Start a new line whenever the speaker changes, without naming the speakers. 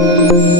ఇదే